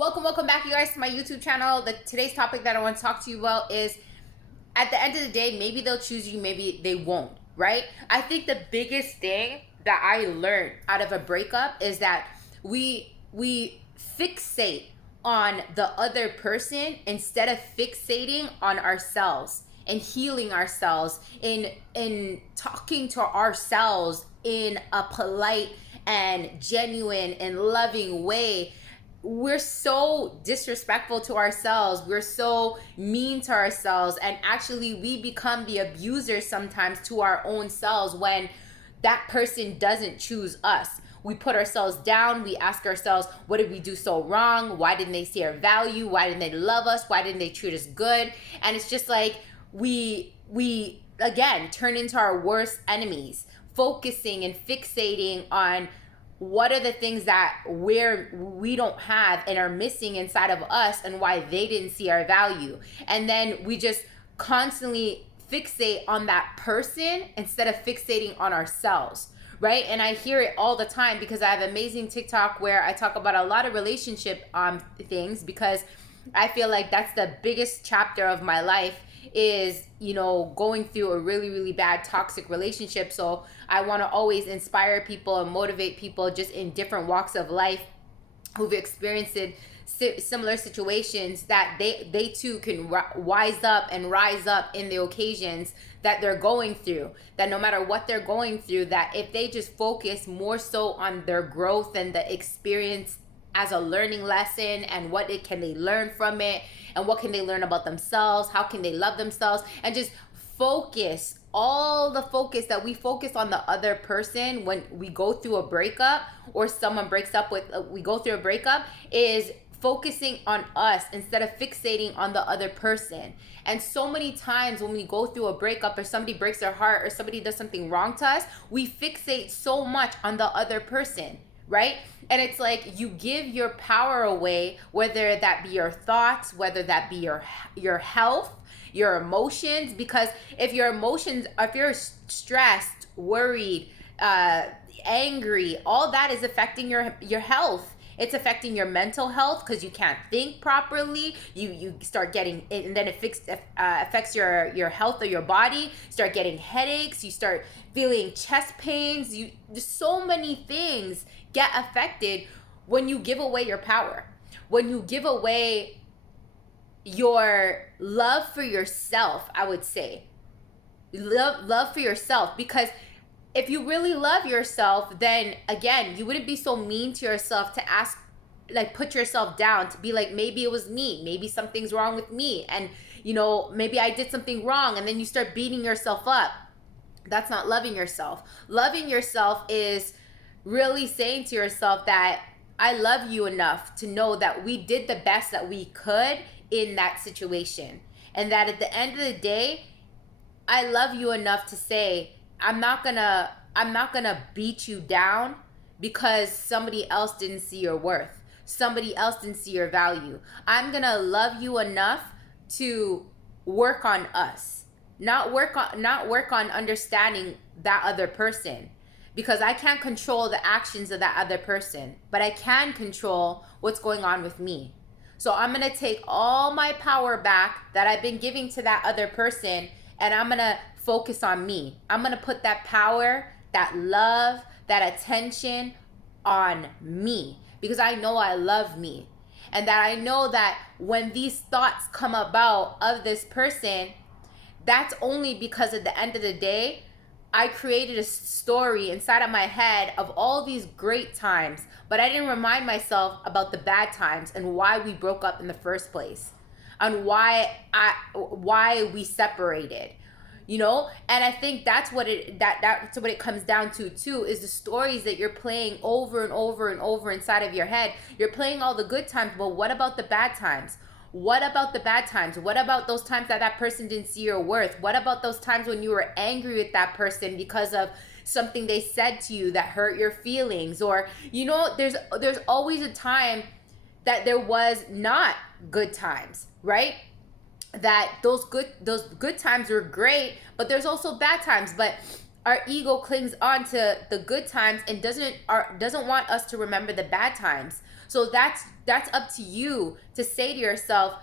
Welcome back, you guys, to my YouTube channel. Today's topic that I want to talk to you about is, at the end of the day, maybe they'll choose you, maybe they won't, right? I think the biggest thing that I learned out of a breakup is that we fixate on the other person instead of fixating on ourselves and healing ourselves, in talking to ourselves in a polite and genuine and loving way. We're so disrespectful to ourselves. We're so mean to ourselves. And actually, we become the abuser sometimes to our own selves when that person doesn't choose us. We put ourselves down. We ask ourselves, what did we do so wrong? Why didn't they see our value? Why didn't they love us? Why didn't they treat us good? And it's just like we again turn into our worst enemies, focusing and fixating on what are the things that we don't have and are missing inside of us, and why they didn't see our value. And then we just constantly fixate on that person instead of fixating on ourselves, right? And I hear it all the time because I have amazing TikTok where I talk about a lot of relationship things, because I feel like that's the biggest chapter of my life, is going through a really bad toxic relationship. So I want to always inspire people and motivate people just in different walks of life who've experienced similar situations, that they too can wise up and rise up in the occasions that they're going through. That no matter what they're going through, that if they just focus more so on their growth and the experience as a learning lesson, and can they learn from it, and what can they learn about themselves, how can they love themselves, and just focus all the focus that we focus on the other person when we go through a breakup, or someone breaks up with we go through a breakup, is focusing on us instead of fixating on the other person. And so many times when we go through a breakup, or somebody breaks their heart, or somebody does something wrong to us, we fixate so much on the other person, right? And it's like you give your power away, whether that be your thoughts, whether that be your health, your emotions. Because if you're stressed, worried, angry, all that is affecting your health. It's affecting your mental health, because you can't think properly. You start getting, and then it affects your health of your body. Start getting headaches. You start feeling chest pains. There's so many things get affected when you give away your power. When you give away your love for yourself, I would say. Love for yourself. Because if you really love yourself, then again, you wouldn't be so mean to yourself to ask, like, put yourself down, to be like, maybe it was me, maybe something's wrong with me, and maybe I did something wrong, and then you start beating yourself up. That's not loving yourself. Loving yourself is really saying to yourself that I love you enough to know that we did the best that we could in that situation, and that at the end of the day, I love you enough to say, I'm not gonna beat you down because somebody else didn't see your worth. Somebody else didn't see your value. I'm gonna love you enough to work on us, not work on understanding that other person, because I can't control the actions of that other person, but I can control what's going on with me. So I'm gonna take all my power back that I've been giving to that other person, and I'm gonna focus on me. I'm gonna put that power, that love, that attention on me, because I know I love me. And that I know that when these thoughts come about of this person, that's only because at the end of the day, I created a story inside of my head of all these great times, but I didn't remind myself about the bad times and why we broke up in the first place, and why we separated. And I think that's what it comes down to too, is the stories that you're playing over and over and over inside of your head. You're playing all the good times, but what about the bad times? What about the bad times? What about those times that person didn't see your worth? What about those times when you were angry with that person because of something they said to you that hurt your feelings? Or there's always a time that there was not good times, right? That those good times were great, but there's also bad times. But our ego clings on to the good times and doesn't want us to remember the bad times. So that's up to you to say to yourself,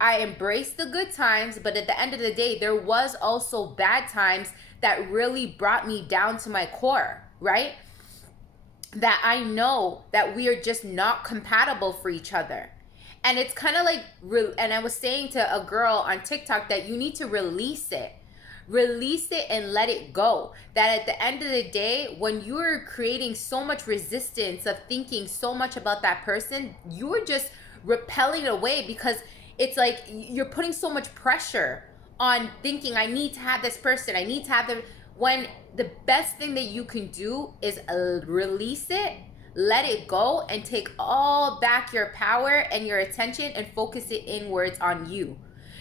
I embrace the good times, but at the end of the day, there was also bad times that really brought me down to my core, right? That I know that we are just not compatible for each other. And it's kind of like, and I was saying to a girl on TikTok that you need to release it. Release it and let it go. That at the end of the day, when you're creating so much resistance of thinking so much about that person, you're just repelling it away, because it's like you're putting so much pressure on thinking, I need to have this person, I need to have them, when the best thing that you can do is release it, let it go, and take all back your power and your attention and focus it inwards on you.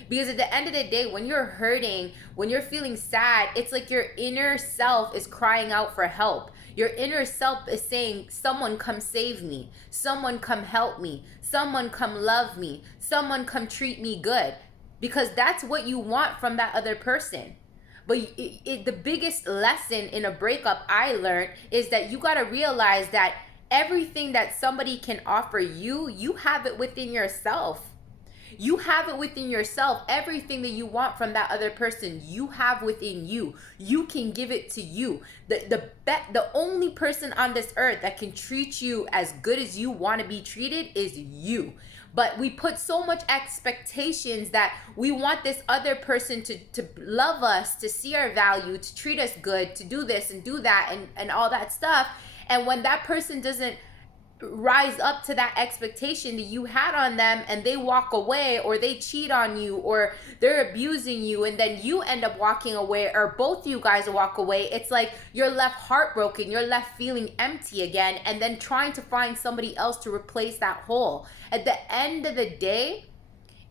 Because at the end of the day, when you're hurting, when you're feeling sad, it's like your inner self is crying out for help. Your inner self is saying, someone come save me, someone come help me, someone come love me, someone come treat me good. Because that's what you want from that other person. But the biggest lesson in a breakup I learned is that you got to realize that everything that somebody can offer you, you have it within yourself. You have it within yourself. Everything that you want from that other person, you have within you. You can give it to you. The only person on this earth that can treat you as good as you want to be treated is you. But we put so much expectations that we want this other person to love us, to see our value, to treat us good, to do this and do that and all that stuff. And when that person doesn't rise up to that expectation that you had on them, and they walk away, or they cheat on you, or they're abusing you, and then you end up walking away, or both you guys walk away, it's like you're left heartbroken, you're left feeling empty again, and then trying to find somebody else to replace that hole. At the end of the day,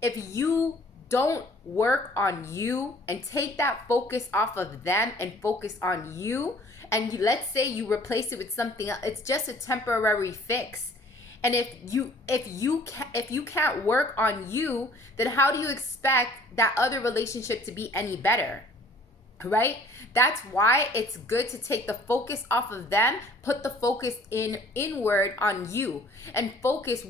if you don't work on you and take that focus off of them and focus on you, and let's say you replace it with something else, it's just a temporary fix. And if you can't work on you, then how do you expect that other relationship to be any better? Right? That's why it's good to take the focus off of them, put the focus inward on you, and focus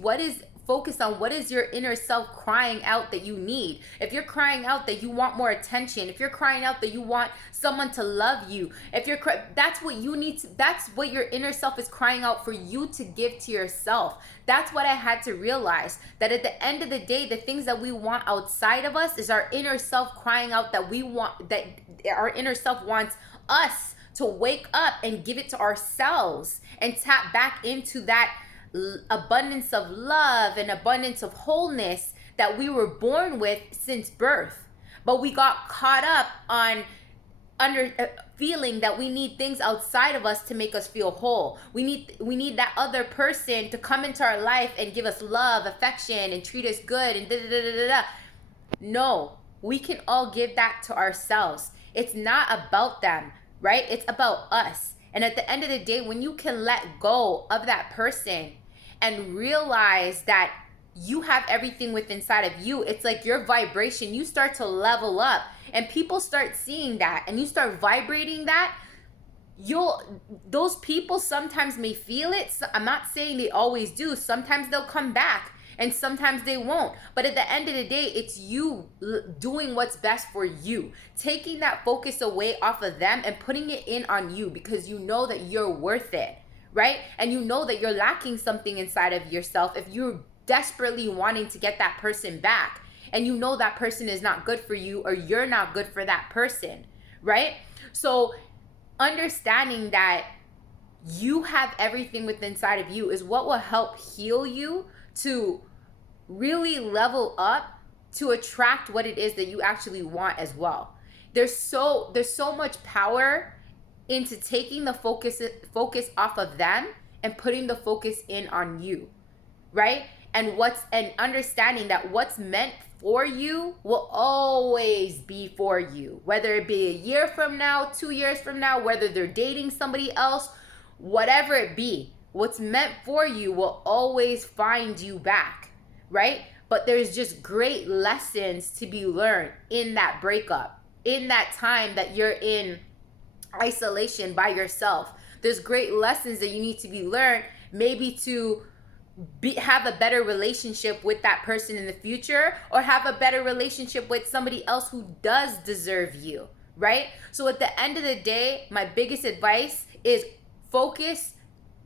on what is your inner self crying out that you need. If you're crying out that you want more attention, if you're crying out that you want someone to love you, that's what you need to, that's what your inner self is crying out for you to give to yourself. That's what I had to realize, that at the end of the day, the things that we want outside of us is our inner self crying out that our inner self wants us to wake up and give it to ourselves and tap back into that abundance of love and abundance of wholeness that we were born with since birth. But we got caught up on feeling that we need things outside of us to make us feel whole. We need that other person to come into our life and give us love, affection, and treat us good and da da da da da. No, we can all give that to ourselves. It's not about them, right? It's about us. And at the end of the day, when you can let go of that person and realize that you have everything within inside of you, it's like your vibration, you start to level up, and people start seeing that, and you start vibrating that. Those people sometimes may feel it. I'm not saying they always do. Sometimes they'll come back, and sometimes they won't. But at the end of the day, it's you doing what's best for you, taking that focus away off of them and putting it in on you, because you know that you're worth it, right? And you know that you're lacking something inside of yourself if you're desperately wanting to get that person back, and you know that person is not good for you, or you're not good for that person, right? So understanding that you have everything within inside of you is what will help heal you to really level up to attract what it is that you actually want as well. There's so much power into taking the focus off of them and putting the focus in on you, right? And understanding that what's meant for you will always be for you, whether it be a year from now, 2 years from now, whether they're dating somebody else, whatever it be, what's meant for you will always find you back, right? But there's just great lessons to be learned in that breakup, in that time that you're in isolation by yourself. There's great lessons that you need to be learned, maybe to have a better relationship with that person in the future, or have a better relationship with somebody else who does deserve you, right? So at the end of the day, my biggest advice is focus,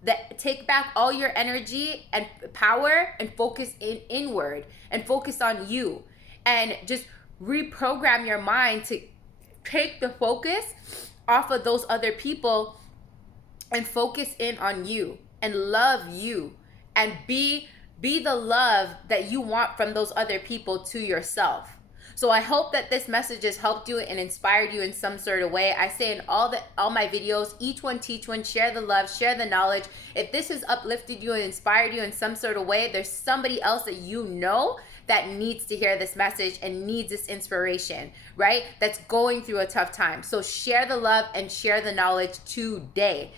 that take back all your energy and power and focus inward and focus on you, and just reprogram your mind to take the focus off of those other people and focus in on you and love you, and be the love that you want from those other people to yourself. So I hope that this message has helped you and inspired you in some sort of way. I say in all my videos, each one teach one, share the love, share the knowledge. If this has uplifted you and inspired you in some sort of way, there's somebody else that you know that needs to hear this message and needs this inspiration, right? That's going through a tough time. So share the love and share the knowledge today.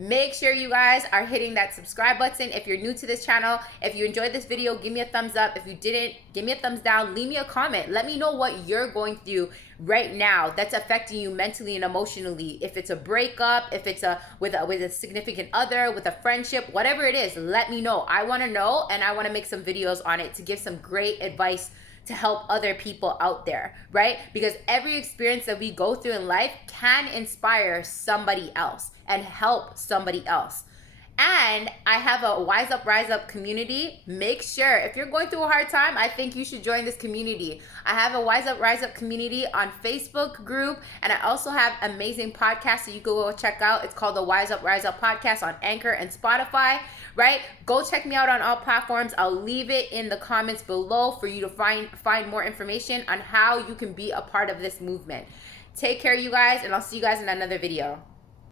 Make sure you guys are hitting that subscribe button if you're new to this channel. If you enjoyed this video, give me a thumbs up. If you didn't, give me a thumbs down. Leave me a comment. Let me know what you're going through right now that's affecting you mentally and emotionally. If it's a breakup, if it's with a significant other, with a friendship, whatever it is, let me know. I want to know, and I want to make some videos on it to give some great advice to help other people out there, right? Because every experience that we go through in life can inspire somebody else and help somebody else. And I have a Wise Up, Rise Up community. Make sure, if you're going through a hard time, I think you should join this community. I have a Wise Up, Rise Up community on Facebook group, and I also have amazing podcasts that you can go check out. It's called the Wise Up, Rise Up podcast on Anchor and Spotify, right? Go check me out on all platforms. I'll leave it in the comments below for you to find more information on how you can be a part of this movement. Take care, you guys, and I'll see you guys in another video.